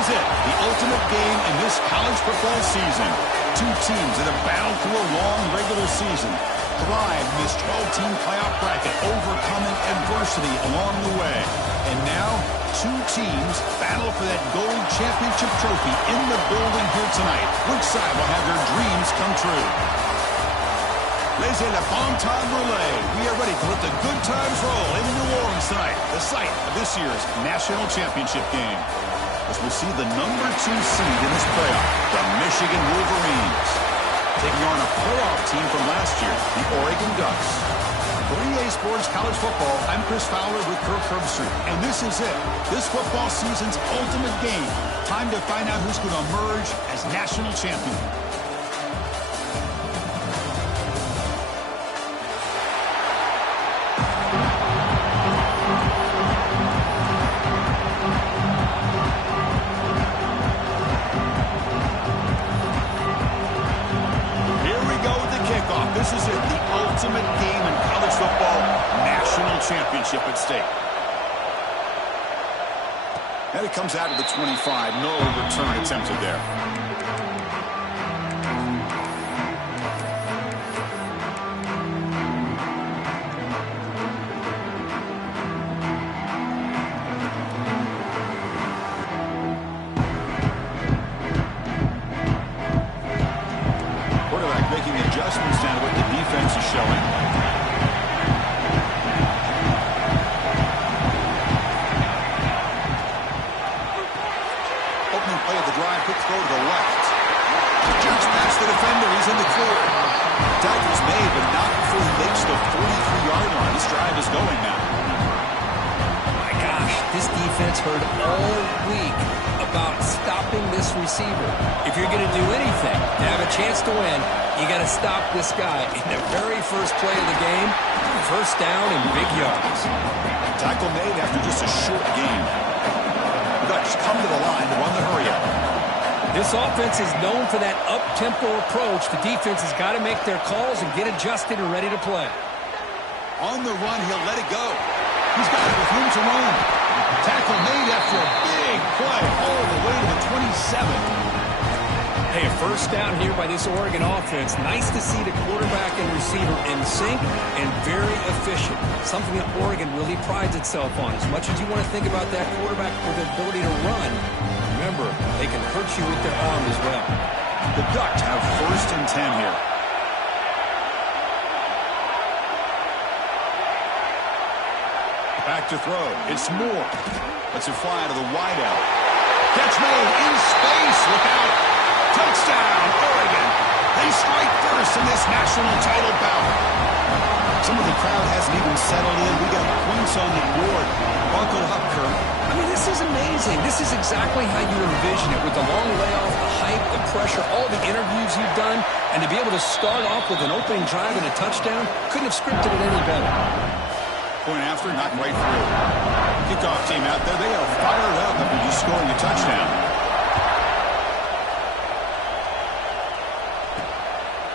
is it, the ultimate game in this college football season. Two teams that have battled through a long regular season, thrived in this 12-team playoff bracket, overcoming adversity along the way. And now, two teams battle for that gold championship trophy in the building here tonight. Which side will have their dreams come true? Laissez le bon temps rouler. We are ready to let the good times roll in New Orleans tonight, the site of this year's national championship game. As we see the number 2 seed in this playoff, the Michigan Wolverines, taking on a playoff team from last year, the Oregon Ducks. For EA Sports College Football, I'm Chris Fowler with Kirk Herbstreit, and this is it. This football season's ultimate game. Time to find out who's going to emerge as national champion. This is it, the ultimate game in college football, national championship at stake. And it comes out of the 25, no return attempted there. Adjustments down to what the defense is showing. Opening play of the drive, quick throw to the left. Just past the defender, he's in the clear. Tackle's made, but not before he makes the 43-yard line. This drive is going now. My gosh, this defense heard all week about stopping this receiver. If you're going to do anything to have a chance to win, you got to stop this guy in the very first play of the game. First down and big yards. Tackle made after just a short game. The Ducks come to the line to run the hurry-up. This offense is known for that up-tempo approach. The defense has got to make their calls and get adjusted and ready to play. On the run, he'll let it go. He's got it with room to run. Tackle made after a big play all the way to the 27. Hey, a first down here by this Oregon offense. Nice to see the quarterback and receiver in sync and very efficient. Something that Oregon really prides itself on. As much as you want to think about that quarterback with the ability to run, remember, they can hurt you with their arm as well. The Ducks have first and 10 here. Back to throw. It's Moore. Lets it fly to the wideout. Catch made in space. Look out. Touchdown, Oregon. They strike first in this national title bout. Some of the crowd hasn't even settled in. We got points on the board. Buckle up, Kirk. I mean, this is amazing. This is exactly how you envision it, with the long layoff, the hype, the pressure, all the interviews you've done, and to be able to start off with an opening drive and a touchdown, couldn't have scripted it any better. Point after, knocked right through. Kickoff team out there, they are fired up after just scoring a touchdown.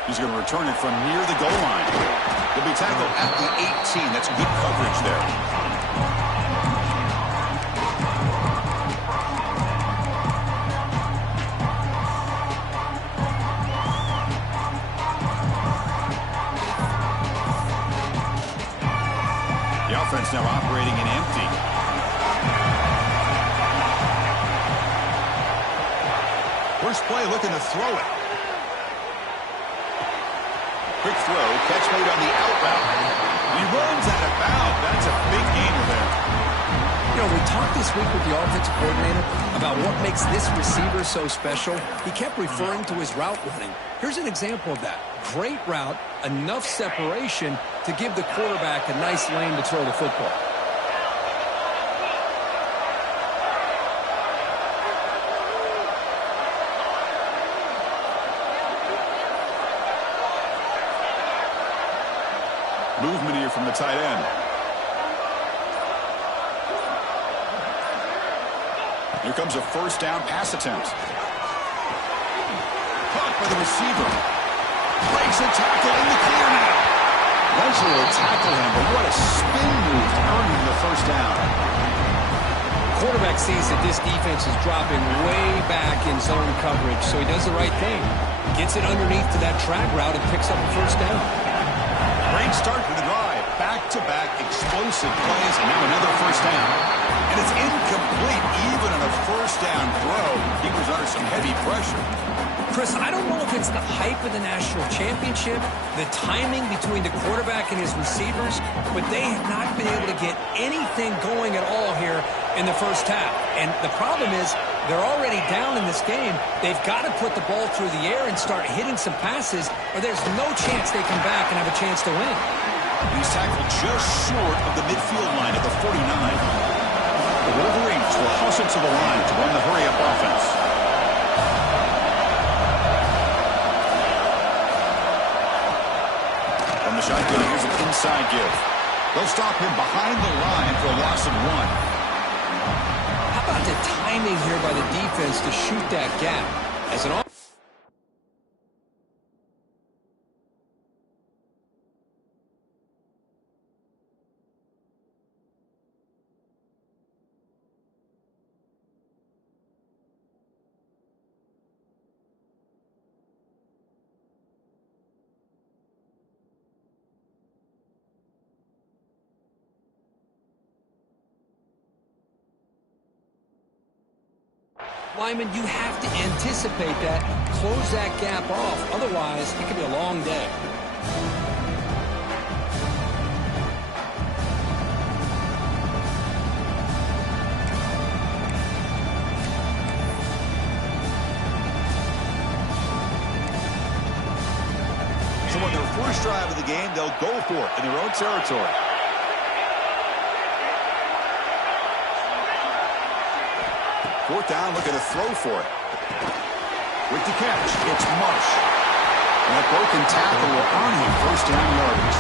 He's going to return it from near the goal line. He'll be tackled at the 18. That's good coverage there. The offense now operating in empty. First play looking to throw it. Quick throw, catch made on the outbound. And he runs out of bounds. That's a big gainer there. You know, we talked this week with the offensive coordinator about what makes this receiver so special. He kept referring to his route running. Here's an example of that. Great route, enough separation to give the quarterback a nice lane to throw the football. Movement here from the tight end. Here comes a first down pass attempt. Caught by the receiver. Breaks a tackle in the clear now. Eventually will tackle him, but what a spin move to earn him the first down. quarterback sees that this defense is dropping way back in zone coverage, so he does the right thing. Gets it underneath to that drag route and picks up a first down. Great start to the drive. Back-to-back explosive plays, and now another first down. And it's incomplete, even on a first down throw. He was under some heavy pressure. Chris, I don't know if it's the hype of the national championship, the timing between the quarterback and his receivers, but they have not been able to get anything going at all here in the first half. And the problem is they're already down in this game. They've got to put the ball through the air and start hitting some passes, or there's no chance they come back and have a chance to win. He's tackled just short of the midfield line at the 49. The Wolverines will hustle to the line to run the hurry-up offense. From the shotgun, here's an inside give. They'll stop him behind the line for a loss of 1. How about the timing here by the defense to shoot that gap? As an lineman, you have to anticipate that, close that gap off. Otherwise, it could be a long day. So on their first drive of the game, they'll go for it in their own territory. Fourth down, looking to throw for it. With the catch, it's Marsh. And that broken tackle will earn him first down yardage.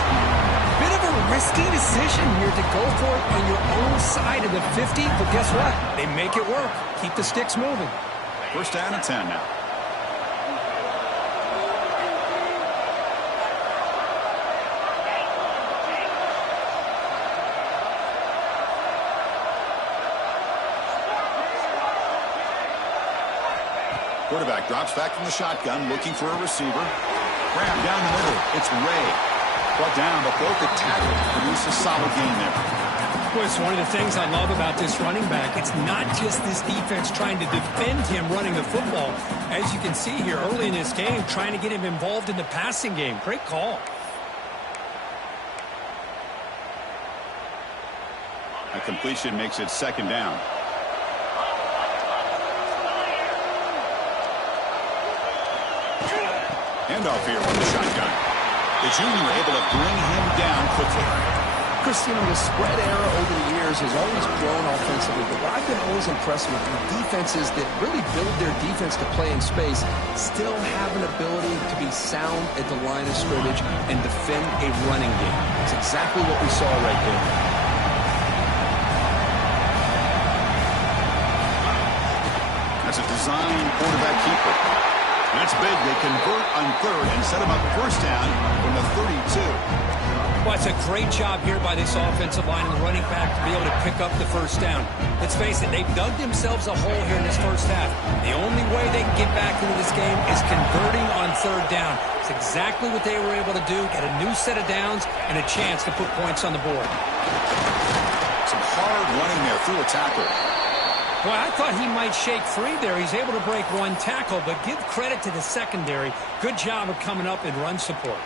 Bit of a risky decision here to go for it on your own side of the 50, but guess what? They make it work. Keep the sticks moving. First down and 10 now. Quarterback drops back from the shotgun, looking for a receiver. Grab down the middle. It's Ray. Brought down, but both the tackles produce a solid game there. Well, it's one of the things I love about this running back. It's not just this defense trying to defend him running the football. As you can see here early in this game, trying to get him involved in the passing game. Great call. A completion makes it second down. Handoff here from the shotgun. The junior able to bring him down quickly. Chris, the spread era over the years has always grown offensively, but what I've been always impressed with are defenses that really build their defense to play in space, still have an ability to be sound at the line of scrimmage and defend a running game. It's exactly what we saw right there. That's a design quarterback keeper. That's big. They convert on third and set him up first down from the 32. Well, it's a great job here by this offensive line and the running back to be able to pick up the first down. Let's face it, they've dug themselves a hole here in this first half. The only way they can get back into this game is converting on third down. It's exactly what they were able to do, get a new set of downs and a chance to put points on the board. Some hard running there through a tackle. Well, I thought he might shake free there. He's able to break one tackle, but give credit to the secondary. Good job of coming up in run support.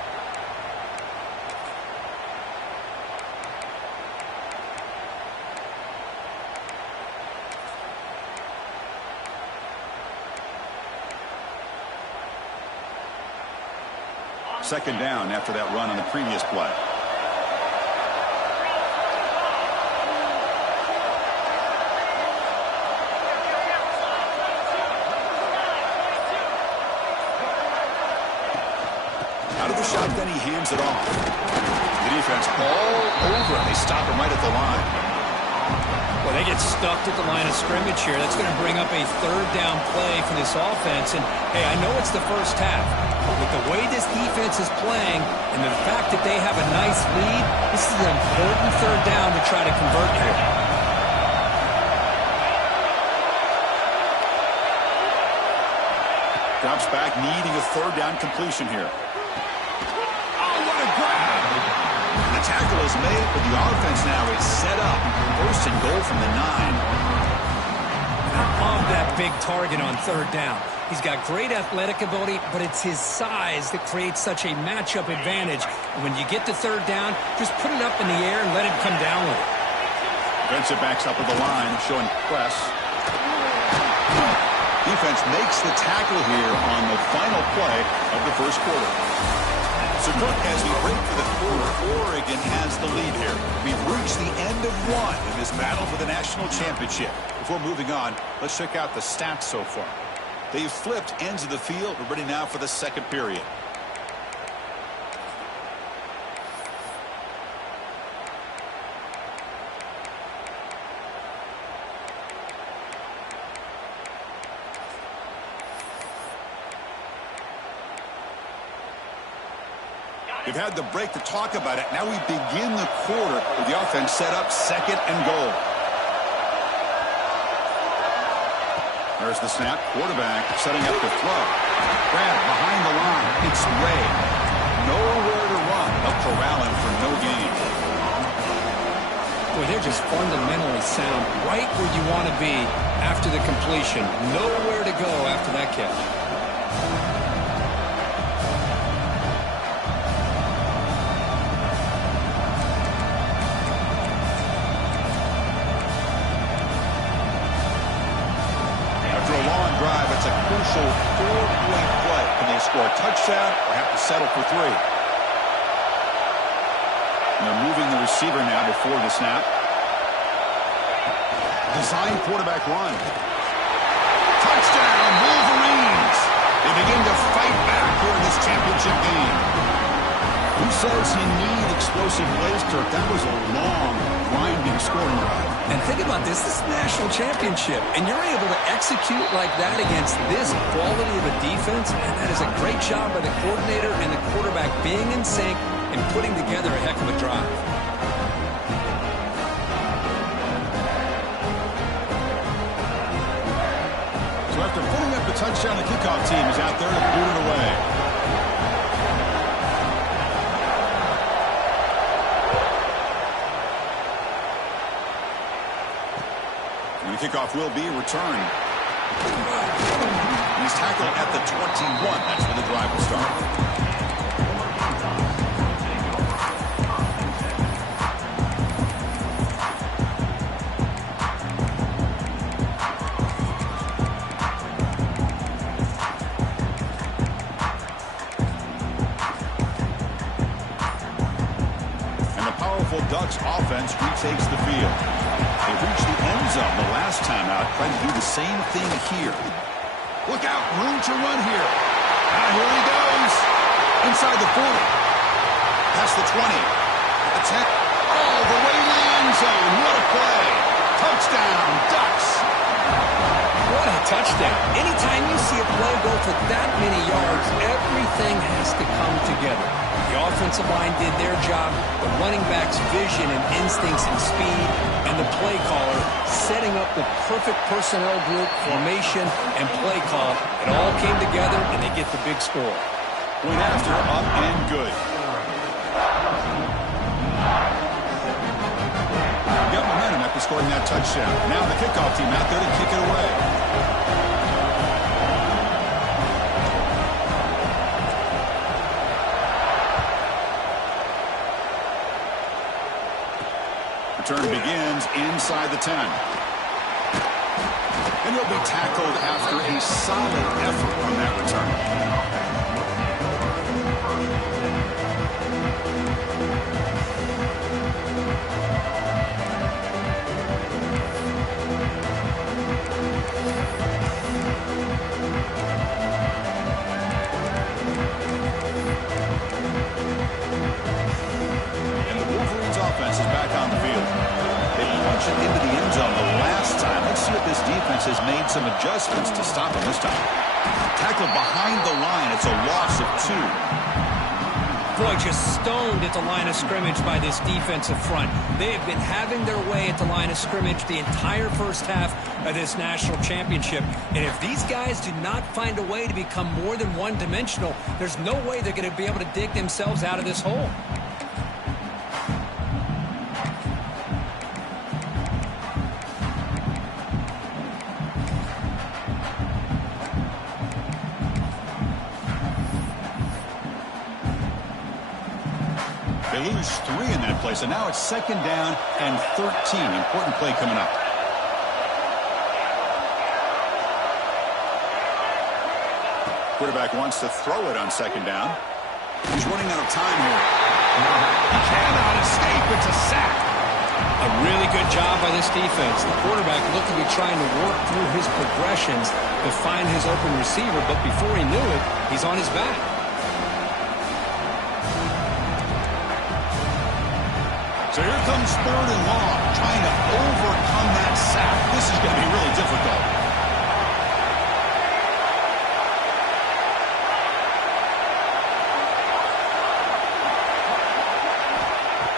Second down after that run on the previous play. Out of the shotgun, he hands it off. The defense all over him. They stop him right at the line. Well, they get stuck at the line of scrimmage here. That's going to bring up a third down play for this offense. And, hey, I know it's the first half, but with the way this defense is playing and the fact that they have a nice lead, this is an important third down to try to convert here. Drops back, needing a third down completion here. Oh, what a grab! The tackle is made, but the offense now is set up. First and goal from the 9. I love that big target on third down. He's got great athletic ability, but it's his size that creates such a matchup advantage. And when you get to third down, just put it up in the air and let him come down with it. Defensive backs up with the line, showing press. Defense makes the tackle here on the final play of the first quarter. So, Cook, as we break for the quarter, Oregon has the lead here. We've reached the end of one in this battle for the national championship. Before moving on, let's check out the stats so far. They've flipped ends of the field. We're ready now for the second period. We've had the break to talk about it. Now we begin the quarter with the offense set up second and goal. There's the snap. Quarterback setting up the throw. Grab behind the line. It's Ray. Nowhere to run. Up corralling for no gain. Boy, they're just fundamentally sound right where you want to be after the completion. Nowhere to go after that catch. It's a crucial 4-point play. Can they score a touchdown or have to settle for 3? And they're moving the receiver now before the snap. Design quarterback run. Touchdown, Wolverines! They begin to fight back here in this championship game. Who says you need explosive plays, Kirk? That was a long, grinding scoring drive. And think about this. This is the national championship, and you're able to execute like that against this quality of a defense, and that is a great job by the coordinator and the quarterback being in sync and putting together a heck of a drive. So after putting up the touchdown, the kickoff team is out there to boot it away. Kickoff will be returned. He's tackled at the 21. That's where the drive will start. And the powerful Ducks offense retakes the field. They reached the end zone the last time out, trying to do the same thing here. Look out, room to run here. Now here he goes. Inside the 40. Past the 20. The 10. All the way to the end zone. What a play. Touchdown, Ducks. What a touchdown. Anytime you see a play go for that many yards, everything has to come together. The offensive line did their job, the running back's vision and instincts and speed, and the play caller setting up the perfect personnel group, formation, and play call. It all came together, and they get the big score. Point after, up and good. Got momentum after scoring that touchdown. Now the kickoff team out there to kick it away. Return begins inside the 10. And he'll be tackled after a solid effort on that return. And the Wolverines offense is back on the field. They punched it into the end zone the last time. Let's see if this defense has made some adjustments to stop him this time. Tackled behind the line. It's a loss of 2. Boy, just stoned at the line of scrimmage by this defensive front. They have been having their way at the line of scrimmage the entire first half of this national championship. And if these guys do not find a way to become more than one-dimensional, there's no way they're going to be able to dig themselves out of this hole. They lose 3 in that play, so now it's 2nd down and 13. Important play coming up. Quarterback wants to throw it on 2nd down. He's running out of time here. He cannot escape. It's a sack. A really good job by this defense. The quarterback looked to be trying to work through his progressions to find his open receiver, but before he knew it, he's on his back. So here comes 3rd and long, trying to overcome that sack. This is going to be really difficult.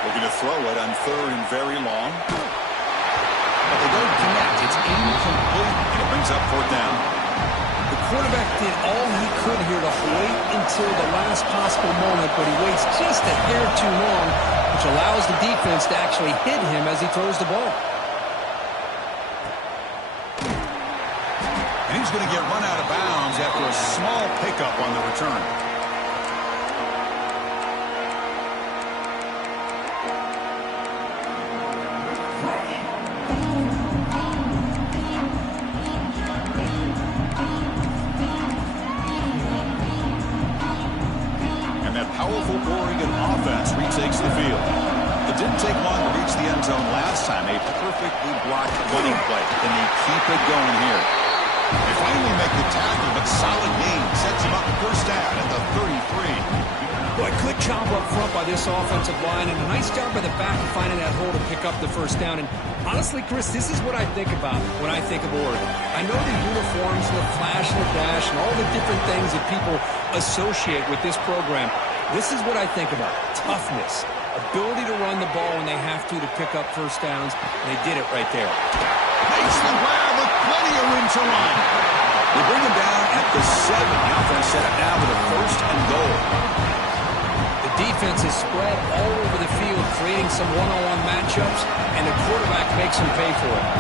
Looking to throw it on 3rd and very long. But they don't connect. It's incomplete, and it brings up 4th down. The quarterback did all he could here to wait until the last possible moment, but he waits just a hair too long, which allows the defense to actually hit him as he throws the ball. And he's going to get run out of bounds after a small pickup on the return. Powerful Oregon offense retakes the field. It didn't take long to reach the end zone last time. A perfectly blocked running play. And they keep it going here. They finally make the tackle, but solid gain sets him up 1st down at the 33. Boy, good job up front by this offensive line, and a nice job by the back of finding that hole to pick up the 1st down. And honestly, Chris, this is what I think about when I think of Oregon. I know the uniforms and the flash and the dash and all the different things that people associate with this program. This is what I think about. Toughness. Ability to run the ball when they have to pick up 1st downs. And they did it right there. Makes the grab with plenty of room to run. They bring him down at the 7. The offense set up now with a 1st and goal. The defense is spread all over the field, creating some one-on-one matchups, and the quarterback makes them pay for it.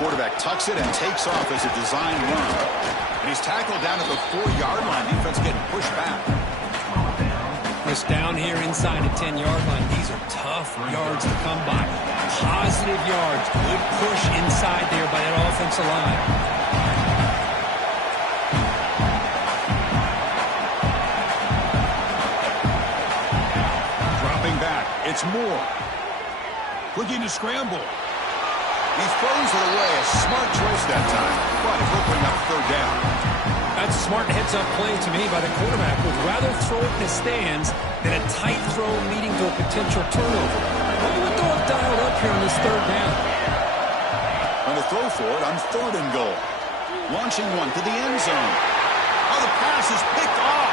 Quarterback tucks it and takes off as a design run. And he's tackled down at the 4-yard line. Defense getting pushed back. This down here inside the 10-yard line. These are tough yards to come by. Positive yards. Good push inside there by that offensive line. Dropping back. It's Moore. Looking to scramble. He throws it away. A smart choice that time. But it will bring up 3rd down. That's a smart heads-up play to me by the quarterback. Would rather throw it in the stands than a tight throw leading to a potential turnover. Wonder what they'll have dialed up here on this 3rd down. On the throw for it on 3rd and goal. Launching one to the end zone. Oh, the pass is picked off.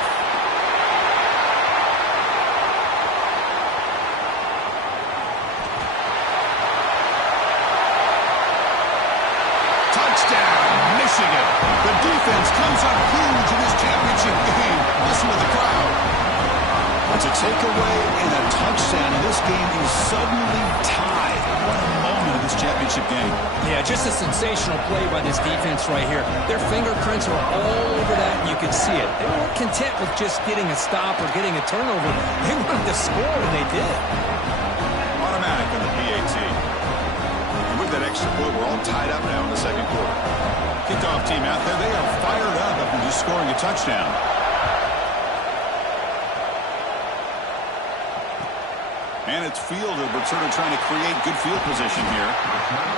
Michigan. The defense comes up huge in this championship game. Listen to the crowd. It's a takeaway and a touchdown, and this game is suddenly tied. What a moment of this championship game. Yeah, just a sensational play by this defense right here. Their fingerprints are all over that, and you can see it. They weren't content with just getting a stop or getting a turnover. They wanted to score, and they did. Automatic in the PAT. And with that extra point, we're all tied up now in the 2nd quarter. Kickoff team out there, they are fired up after just scoring a touchdown. And it's Fielder, but sort of trying to create good field position here.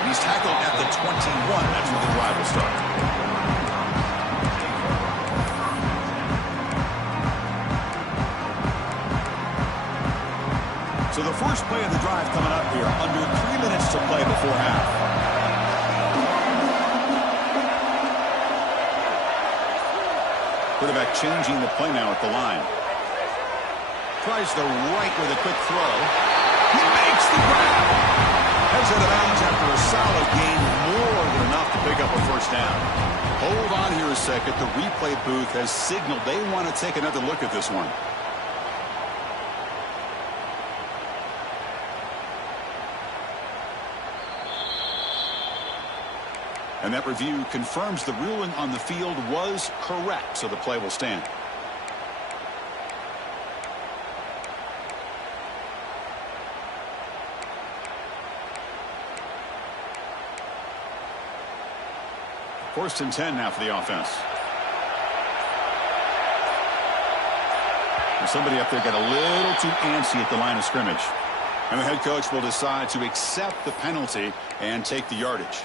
He's tackled at the 21. That's where the drive will start. So the first play of the drive coming up here, under 3 minutes to play before half. Quarterback changing the play now at the line. Tries the right with a quick throw. He makes the grab. Heads out of bounds after a solid gain, more than enough to pick up a first down. Hold on here a second. The replay booth has signaled they want to take another look at this one. And that review confirms the ruling on the field was correct, so the play will stand. First and 10 now for the offense. And somebody up there got a little too antsy at the line of scrimmage. And the head coach will decide to accept the penalty and take the yardage.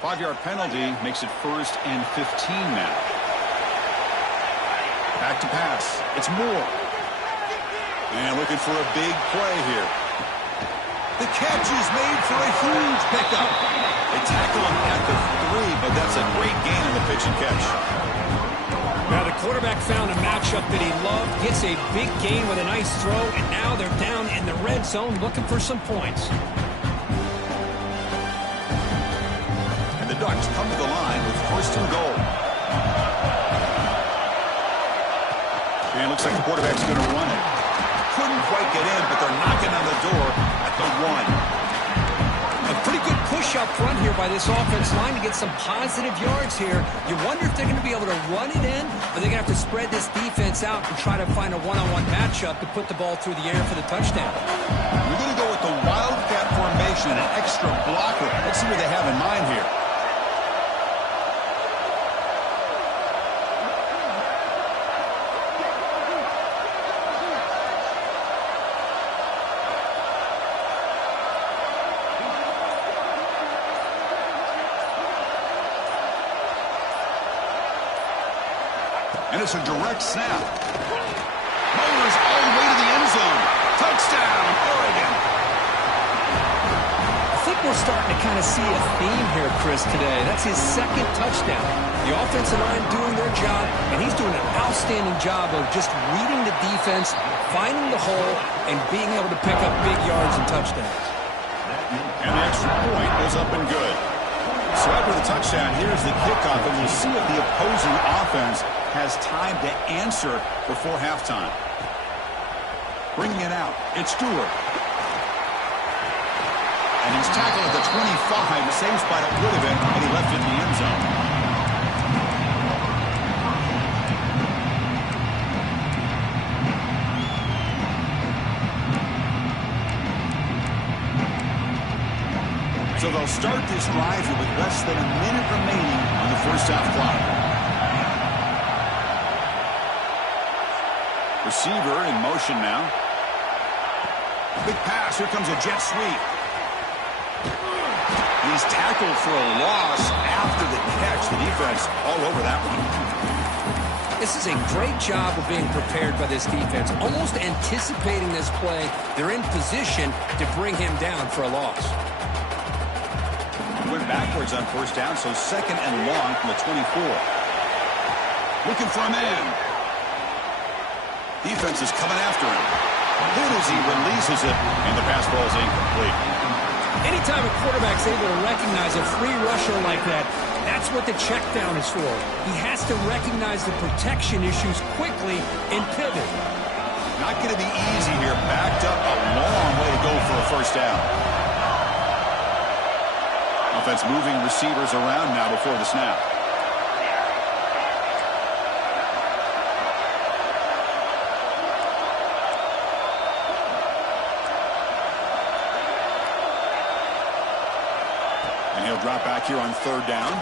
Five-yard penalty makes it 1st and 15 now. Back to pass. It's Moore. And looking for a big play here. The catch is made for a huge pickup. They tackle him at the 3, but that's a great gain on the pitch and catch. Now the quarterback found a matchup that he loved, gets a big gain with a nice throw, and now they're down in the red zone looking for some points. And the Ducks come to the line with 1st and goal. And it looks like the quarterback's going to run it. Couldn't quite get in, but they're knocking on the door at the 1. A pretty good push up front here by this offense line to get some positive yards here. You wonder if they're going to be able to run it in, or they're going to have to spread this defense out and try to find a one-on-one matchup to put the ball through the air for the touchdown. We're going to go with the Wildcat formation, an extra blocker. Let's see what they have in mind here. And it's a direct snap. Mowers all the way to the end zone. Touchdown, Oregon. I think we're starting to kind of see a theme here, Chris, today. That's his 2nd touchdown. The offensive line doing their job, and he's doing an outstanding job of just reading the defense, finding the hole, and being able to pick up big yards and touchdowns. And the extra point was up and good. So after the touchdown, here's the kickoff, and we'll see if the opposing offense has time to answer before halftime. Bringing it out, it's Stewart. And he's tackled at the 25, the same spot it would have been, but he left it in the end zone. So they'll start this drive here with less than a minute remaining on the first half clock. Receiver in motion now. Big pass. Here comes a jet sweep. He's tackled for a loss after the catch. The defense all over that one. This is a great job of being prepared by this defense. Almost anticipating this play. They're in position to bring him down for a loss. Went backwards on first down, so 2nd and long from the 24. Looking for a man. Defense is coming after him. Good as he releases it, and the pass ball is incomplete. Anytime a quarterback's able to recognize a free rusher like that, that's what the check down is for. He has to recognize the protection issues quickly and pivot. Not going to be easy here. Backed up a long way to go for a first down. Offense moving receivers around now before the snap. And he'll drop back here on 3rd down.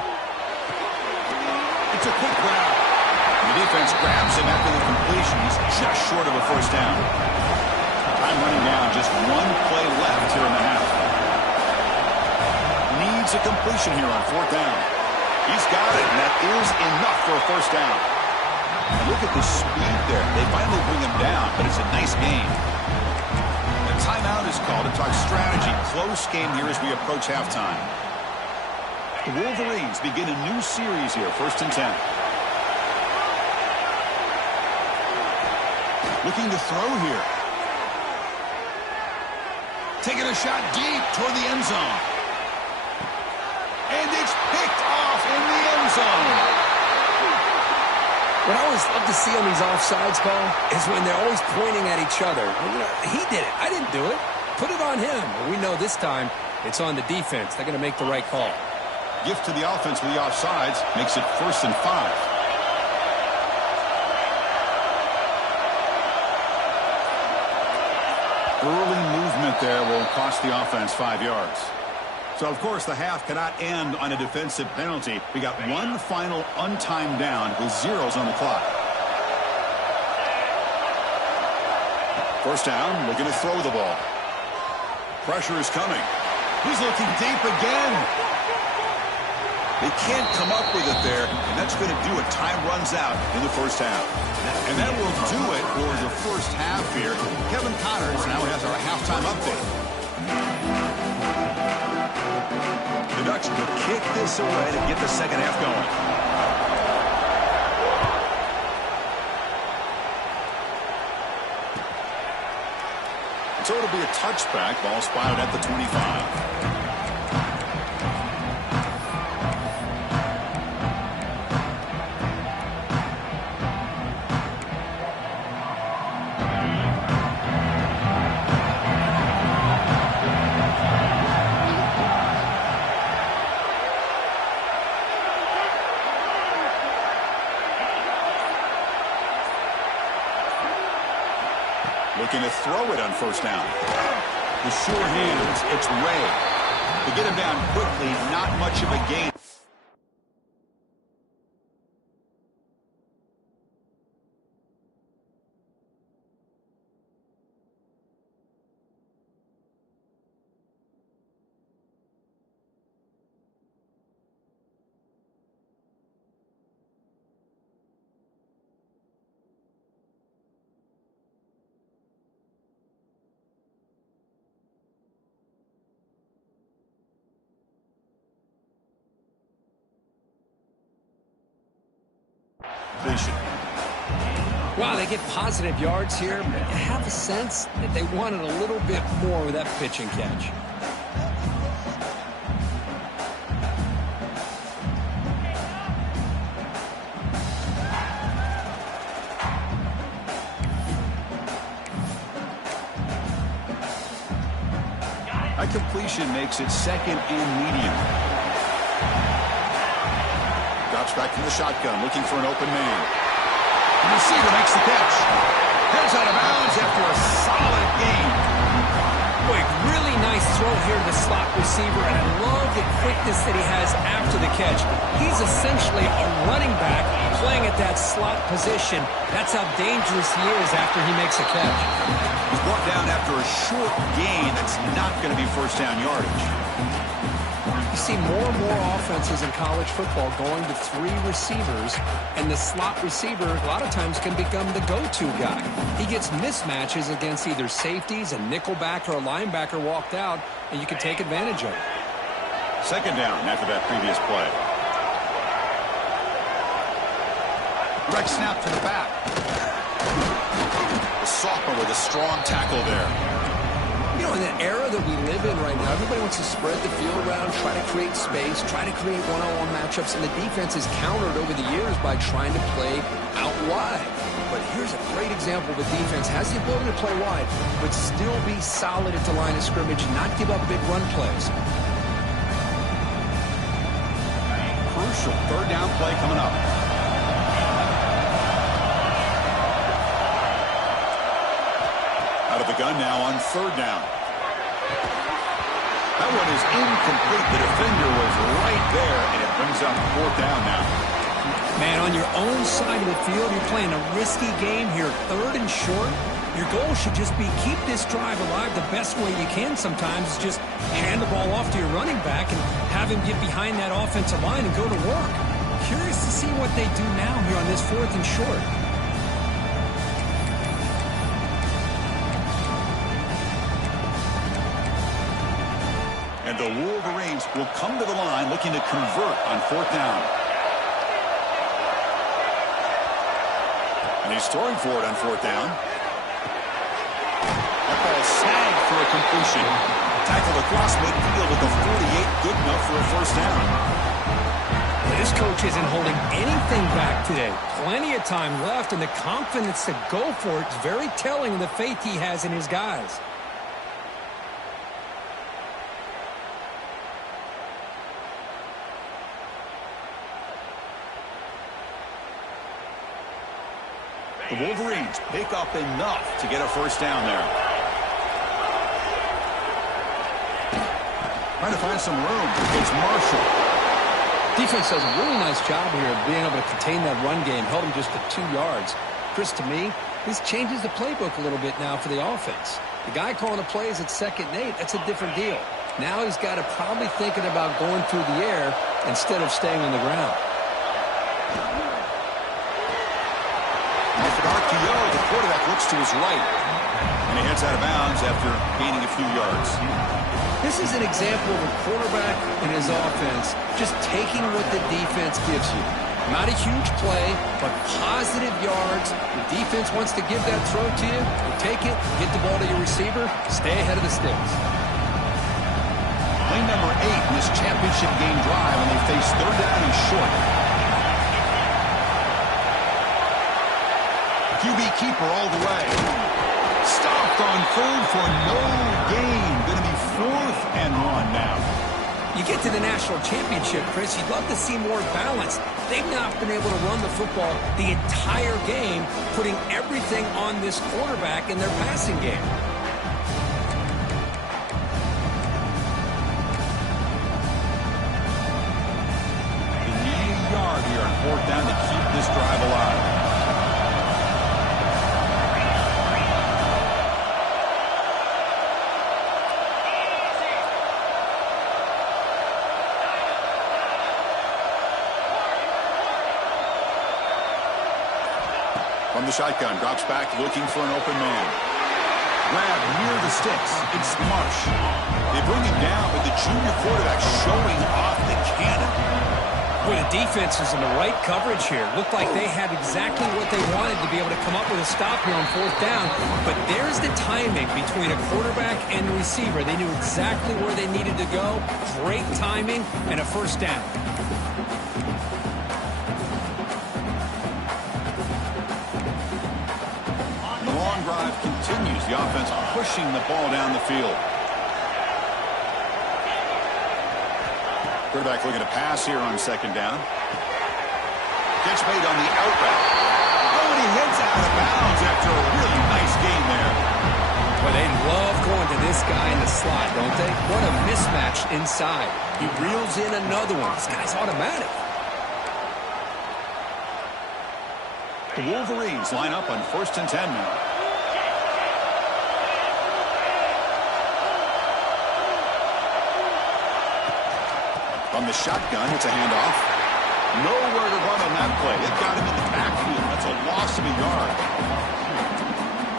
It's a quick grab. The defense grabs him after the completion. He's just short of a first down. Time running down. Just 1 play left here in the half. Needs a completion here on 4th down. He's got it, and that is enough for a first down. And look at the speed there. They finally bring him down, but it's a nice gain. A timeout is called to talk strategy. Close game here as we approach halftime. The Wolverines begin a new series here, 1st and 10. Looking to throw here. Taking a shot deep toward the end zone. And it's picked off in the end zone. What I always love to see on these offsides call is when they're always pointing at each other. Well, you know, he did it. I didn't do it. Put it on him. Well, we know this time it's on the defense. They're going to make the right call. Gift to the offense with the offsides makes it 1st and 5. Early movement there will cost the offense 5 yards. So, of course, the half cannot end on a defensive penalty. We got one final untimed down with zeros on the clock. 1st down, looking to throw the ball. Pressure is coming. He's looking deep again. They can't come up with it there, and that's going to do it. Time runs out in the 1st half. And that will do it for the 1st half here. Kevin Connors now has our halftime update. The Ducks will kick this away to get the 2nd half going. So it'll be a touchback. Ball spotted at the 25. Looking to throw it on 1st down. The sure hands, it's Ray. To get him down quickly, not much of a gain. Wow, they get positive yards here, but you have a sense that they wanted a little bit more with that pitch and catch. A completion makes it 2nd and medium. Drops back from the shotgun, looking for an open man. The receiver makes the catch. Heads out of bounds after a solid gain. Boy, really nice throw here to the slot receiver, and I love the quickness that he has after the catch. He's essentially a running back playing at that slot position. That's how dangerous he is after he makes a catch. He's brought down after a short gain that's not going to be 1st down yardage. You see more and more offenses in college football going to 3 receivers, and the slot receiver a lot of times can become the go-to guy. He gets mismatches against either safeties, a nickelback, or a linebacker walked out, and you can take advantage of it. 2nd down after that previous play. Direct snap to the back. The sophomore with a strong tackle there. You know, in the era that we live in right now, everybody wants to spread the field around, try to create space, try to create one-on-one matchups, and the defense is countered over the years by trying to play out wide. But here's a great example of a defense has the ability to play wide, but still be solid at the line of scrimmage and not give up big run plays. Crucial 3rd down play coming up. Out of the gun now on 3rd down. That one is incomplete. The defender was right there, and it brings up 4th down now. Man, on your own side of the field, you're playing a risky game here, 3rd and short. Your goal should just be keep this drive alive the best way you can sometimes. Is just hand the ball off to your running back and have him get behind that offensive line and go to work. Curious to see what they do now here on this 4th and short. And the Wolverines will come to the line looking to convert on 4th down. And he's throwing for it on 4th down. That ball snagged for a completion. Tackled across midfield at the 48, good enough for a 1st down. This coach isn't holding anything back today. Plenty of time left, and the confidence to go for it is very telling of the faith he has in his guys. The Wolverines pick up enough to get a 1st down there. Trying to find some room. It's Marshall. Defense does a really nice job here of being able to contain that run game. Held him just to 2 yards. Chris, to me, this changes the playbook a little bit now for the offense. The guy calling the plays at 2nd and 8, that's a different deal. Now he's got to probably thinking about going through the air instead of staying on the ground. Off an RPO, the quarterback looks to his right. And he heads out of bounds after gaining a few yards. This is an example of a quarterback and his offense just taking what the defense gives you. Not a huge play, but positive yards. The defense wants to give that throw to you. You take it, get the ball to your receiver, stay ahead of the sticks. Play number 8 in this championship game drive, and they face 3rd down and short. QB keeper all the way. Stopped on 3rd for no gain. Going to be 4th and 1 now. You get to the national championship, Chris, you'd love to see more balance. They've not been able to run the football the entire game, putting everything on this quarterback in their passing game. They need a yard here on 4th down to keep this drive alive. From the shotgun, drops back, looking for an open man. Grab near the sticks. It's Marsh. They bring him down, but the junior quarterback showing off the cannon. Well, the defense is in the right coverage here. Looked like they had exactly what they wanted to be able to come up with a stop here on 4th down. But there's the timing between a quarterback and the receiver. They knew exactly where they needed to go. Great timing and a 1st down. Drive continues. The offense pushing the ball down the field. Quarterback looking to pass here on 2nd down. Catch made on the out route. Oh, and he heads out of bounds after a really nice gain there. Well, they love going to this guy in the slot, don't they? What a mismatch inside. He reels in another one. This guy's automatic. The Wolverines line up on 1st and 10 now. On the shotgun, it's a handoff. Nowhere to run on that play. It got him in the backfield. That's a loss of a yard.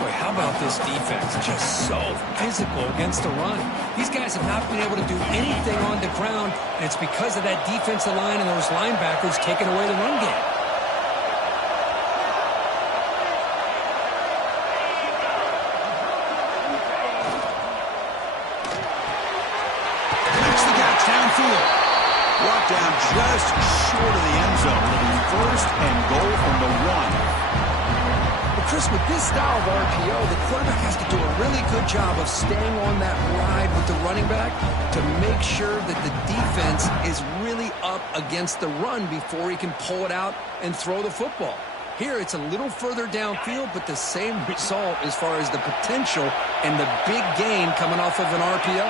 Boy, how about this defense? Just so physical against the run. These guys have not been able to do anything on the ground, and it's because of that defensive line and those linebackers taking away the run game. Makes the catch downfield. Brought down just short of the end zone. It'll be 1st and goal from the 1. But Chris, with this style of RPO, the quarterback has to do a really good job of staying on that ride with the running back to make sure that the defense is really up against the run before he can pull it out and throw the football. Here, it's a little further downfield, but the same result as far as the potential and the big gain coming off of an RPO.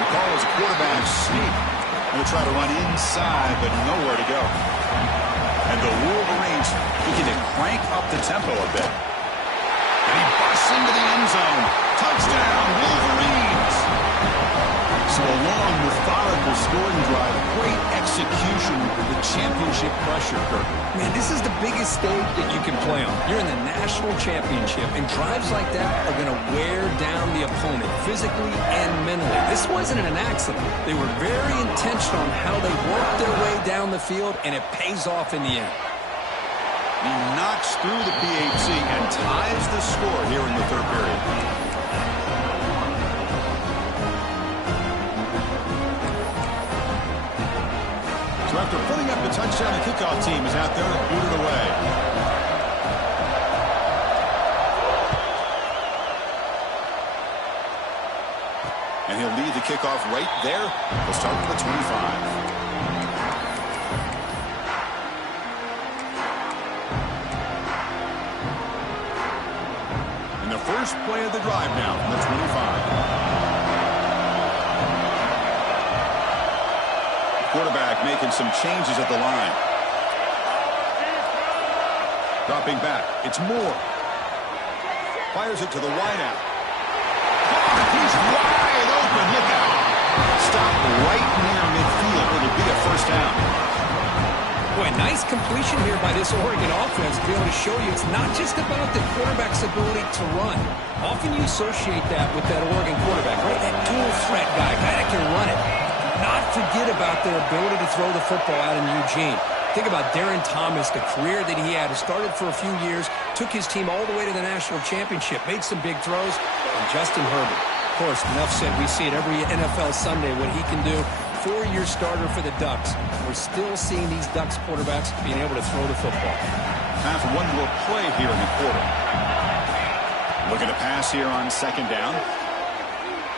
The call is quarterback sneak. We'll try to run inside, but nowhere to go. And the Wolverines looking to crank up the tempo a bit. And he busts into the end zone. Touchdown, Wolverines! So along with methodical scoring drive. Great execution with championship pressure, Kirk. Man, this is the biggest stage that you can play on. You're in the national championship, and drives like that are going to wear down the opponent physically and mentally. This wasn't an accident. They were very intentional on how they worked their way down the field, and it pays off in the end. He knocks through the PAT and ties the score here in the third period. So after putting up the touchdown, the kickoff team is out there to boot it away. And he'll lead the kickoff right there. He'll start from the 25. First play of the drive now from the 25. Quarterback making some changes at the line. Dropping back. It's Moore. Fires it to the wideout. He's wide open. Look out. Stop right near midfield. It'll be a first down. Boy, nice completion here by this Oregon offense to be able to show you it's not just about the quarterback's ability to run. Often you associate that with that Oregon quarterback, right? That dual threat guy that can run it. Not forget about their ability to throw the football out in Eugene. Think about Darren Thomas, the career that he had. He started for a few years, took his team all the way to the national championship, made some big throws, and Justin Herbert. Of course, enough said, we see it every NFL Sunday what he can do. 4-year starter for the Ducks. We're still seeing these Ducks quarterbacks being able to throw the football. Time for one more play here in the quarter. Looking to pass here on second down.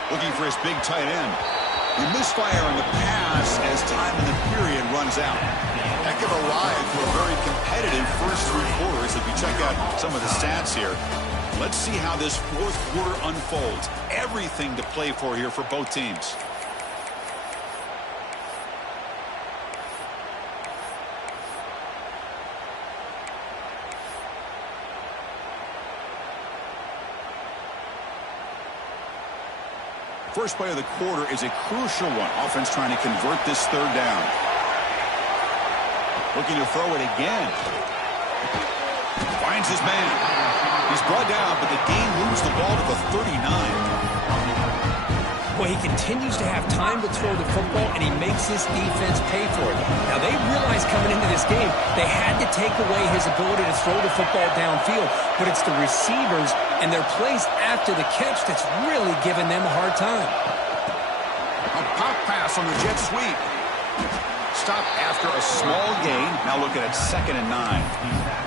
Looking for his big tight end. He misfire on the pass as time in the period runs out. Heck of a ride for a very competitive first three quarters. If you check out some of the stats here, let's see how this fourth quarter unfolds. Everything to play for here for both teams. First play of the quarter is a crucial one. Offense trying to convert this third down. Looking to throw it again. Finds his man. He's brought down, but the game moves the ball to the 39. Well, he continues to have time to throw the football, and he makes this defense pay for it. Now, they realized coming into this game they had to take away his ability to throw the football downfield, but it's the receivers and their plays after the catch that's really giving them a hard time. A pop pass on the jet sweep. Stop after a small gain. Now looking at 2nd and 9.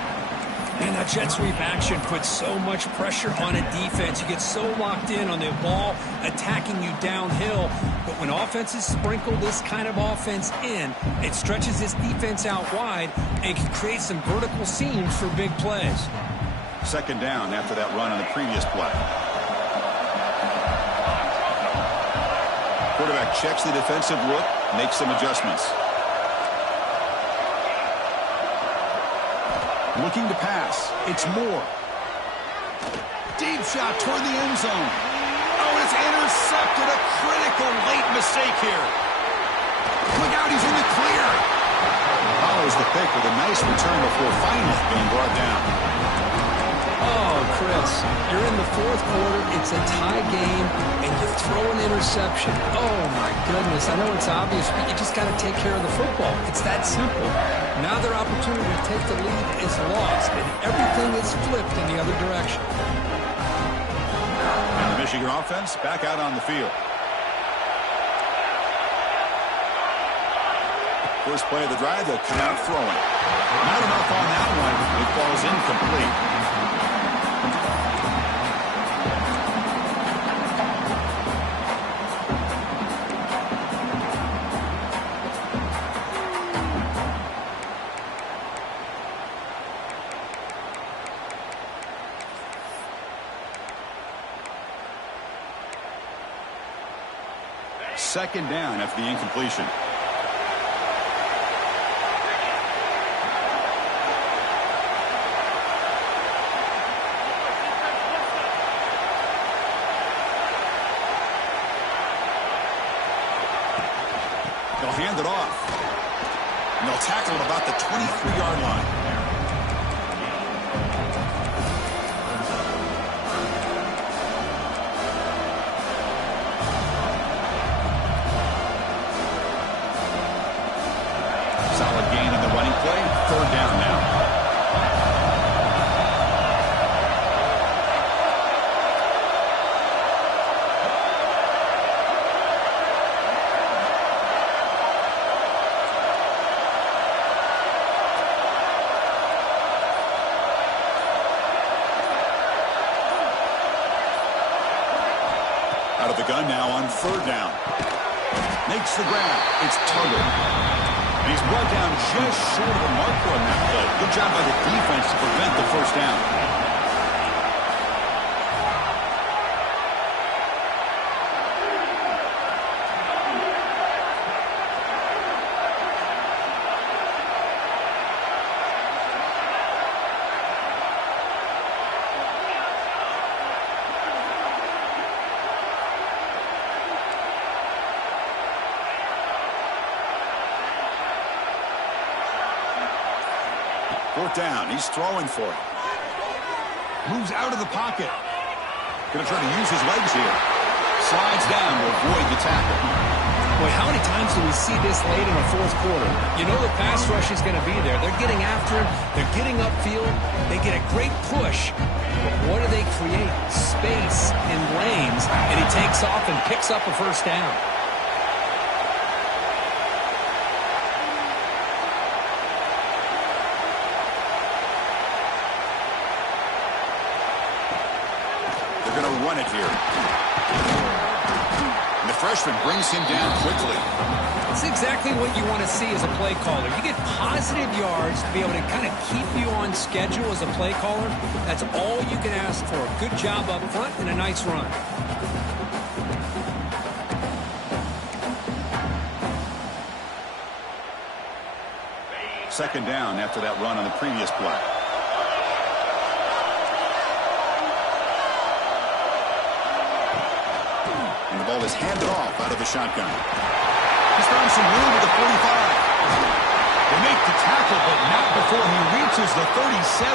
And that jet sweep action puts so much pressure on a defense. You get so locked in on the ball attacking you downhill. But when offenses sprinkle this kind of offense in, it stretches this defense out wide and can create some vertical seams for big plays. 2nd down after that run on the previous play. Quarterback checks the defensive look, makes some adjustments. Looking to pass. It's Moore. Deep shot toward the end zone. Oh, it's intercepted. A critical late mistake here. Look out, he's in the clear. Follows the pick with a nice return before finally being brought down. Oh, Chris, you're in the fourth quarter. It's a tie game, and you throw an interception. Oh, my goodness. I know it's obvious, but you just got to take care of the football. It's that simple. Now their opportunity to take the lead is lost, and everything is flipped in the other direction. And the Michigan offense back out on the field. First play of the drive, they'll come out throwing. Not enough on that one. It falls incomplete. Second down after the incompletion. hand it off. And they'll tackle him about the 23-yard line. Solid gain in the running play. Third down now. Out of the gun now on third down. Makes the grab. It's Tuggle. And he's brought down just short of the marker on that play. Good job by the defense to prevent the first down. Fourth down. He's throwing for it. Moves out of the pocket. Going to try to use his legs here. Slides down to avoid the tackle. Boy, how many times do we see this late in the fourth quarter? You know the pass rush is going to be there. They're getting after him. They're getting upfield. They get a great push. But what do they create? Space and lanes. And he takes off and picks up a first down. Run it here. And the freshman brings him down quickly. That's exactly what you want to see as a play caller. You get positive yards to be able to kind of keep you on schedule as a play caller. That's all you can ask for. Good job up front and a nice run. Second down after that run on the previous play. And the ball is handed off out of the shotgun. He's found some room at the 45. They make the tackle, but not before he reaches the 37.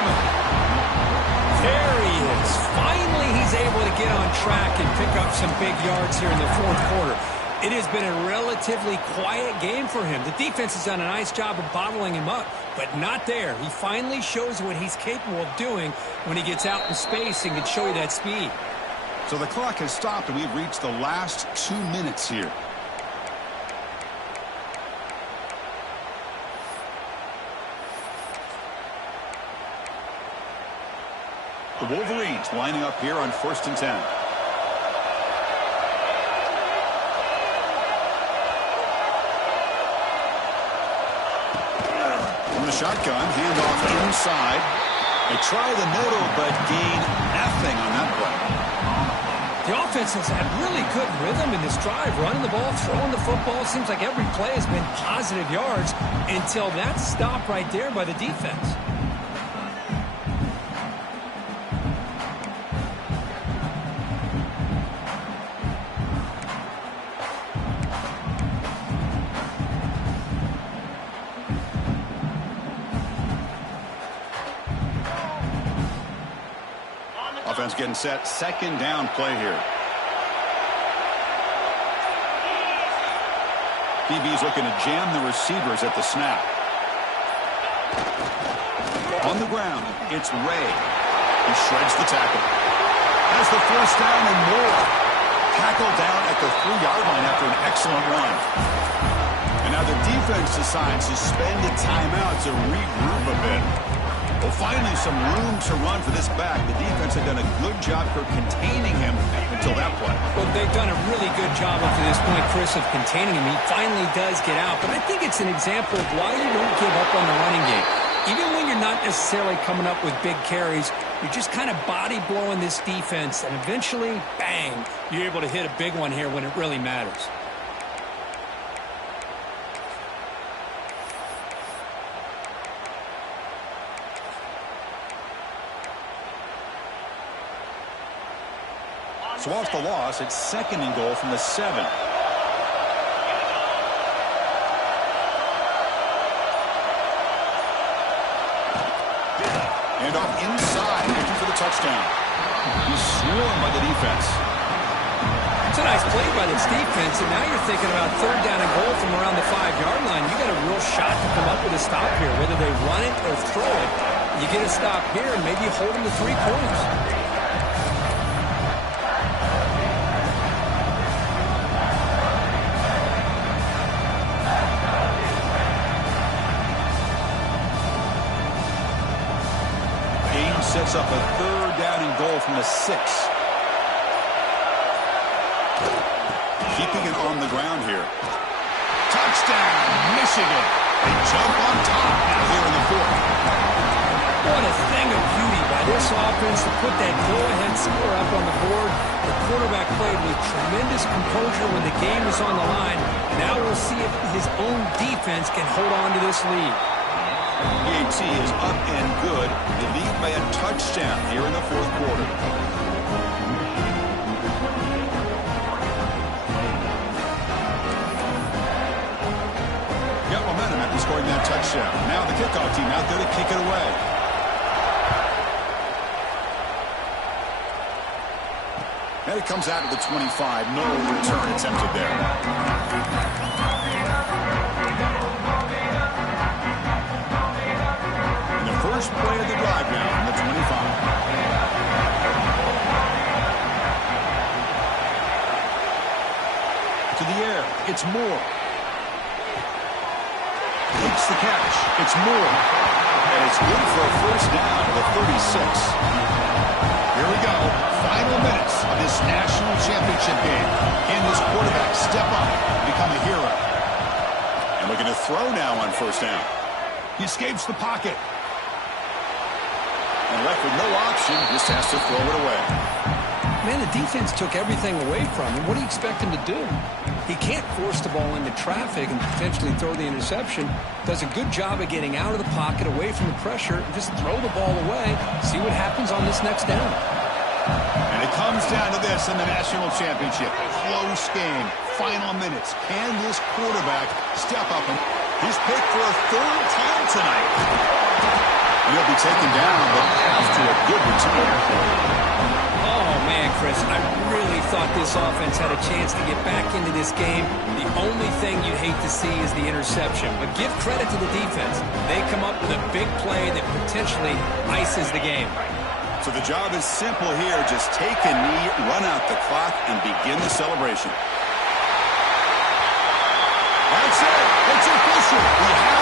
There he is. Finally, he's able to get on track and pick up some big yards here in the fourth quarter. It has been a relatively quiet game for him. The defense has done a nice job of bottling him up, but not there. He finally shows what he's capable of doing when he gets out in space and can show you that speed. So the clock has stopped, and we've reached the last 2 minutes here. The Wolverines lining up here on 1st and 10. From the shotgun, handoff inside. They try the middle, but gain nothing on that play. The offense has had really good rhythm in this drive, running the ball, throwing the football. It seems like every play has been positive yards until that stop right there by the defense. Offense getting set. Second down play here. DB's looking to jam the receivers at the snap. On the ground, it's Ray. He shreds the tackle. Has the first down and more. Tackle down at the 3-yard line after an excellent run. And now the defense decides to spend a timeout to regroup a bit. Well, finally some room to run for this back. The defense had done a good job for containing him until that play. Well, they've done a really good job up to this point, Chris, of containing him. He finally does get out. But I think it's an example of why you don't give up on the running game. Even when you're not necessarily coming up with big carries, you're just kind of body blowing this defense. And eventually, bang, you're able to hit a big one here when it really matters. So off the loss, it's 2nd and goal from the 7. And off inside, looking for the touchdown. He's swarmed by the defense. It's a nice play by this defense, and now you're thinking about third down and goal from around the 5-yard line. You got a real shot to come up with a stop here, whether they run it or throw it. You get a stop here and maybe hold them to 3 points. Game sets up a third down and goal from the 6. Keeping it on the ground here. Touchdown, Michigan. They jump on top now here in the 4th. What a thing of beauty by this offense to put that go-ahead score up on the board. The quarterback played with tremendous composure when the game was on the line. Now we'll see if his own defense can hold on to this lead. PAT is up and good. They lead by a touchdown here in the 4th quarter. Got momentum after scoring that touchdown. Now the kickoff team out there to kick it away. And it comes out of the 25. No return attempted there. And the first play of the drive now on the 25. To the air. It's Moore. Takes the catch. It's Moore. And it's good for a first down at the 36. Here we go. Final minutes of this national championship game. Can this quarterback step up and become a hero? And we're going to throw now on first down. He escapes the pocket. And left with no option, just has to throw it away. Man, the defense took everything away from him. What do you expect him to do? He can't force the ball into traffic and potentially throw the interception. Does a good job of getting out of the pocket, away from the pressure, and just throw the ball away. See what happens on this next down. And it comes down to this in the national championship. Close game. Final minutes. Can this quarterback step up? And he's picked for a 3rd time tonight. And he'll be taken down, but after a good return. Oh, man, Chris, I really thought this offense had a chance to get back into this game. The only thing you'd hate to see is the interception. But give credit to the defense. They come up with a big play that potentially ices the game. So the job is simple here. Just take a knee, run out the clock, and begin the celebration. That's it. It's official. We have